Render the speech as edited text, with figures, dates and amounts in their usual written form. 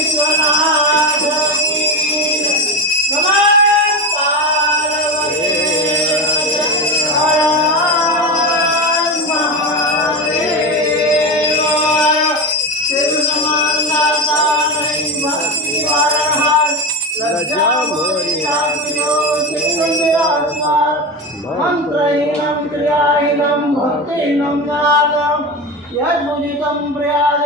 विश्वनाथ की नमः पार्वती हर महादेव शिव समानता नहीं भक्ति वारण लज्जा मोरी राखियो शिवरात्मा मंत्रहीनं क्रियाहीनं भक्तिहीनं नादं यद्मुदितं प्रयास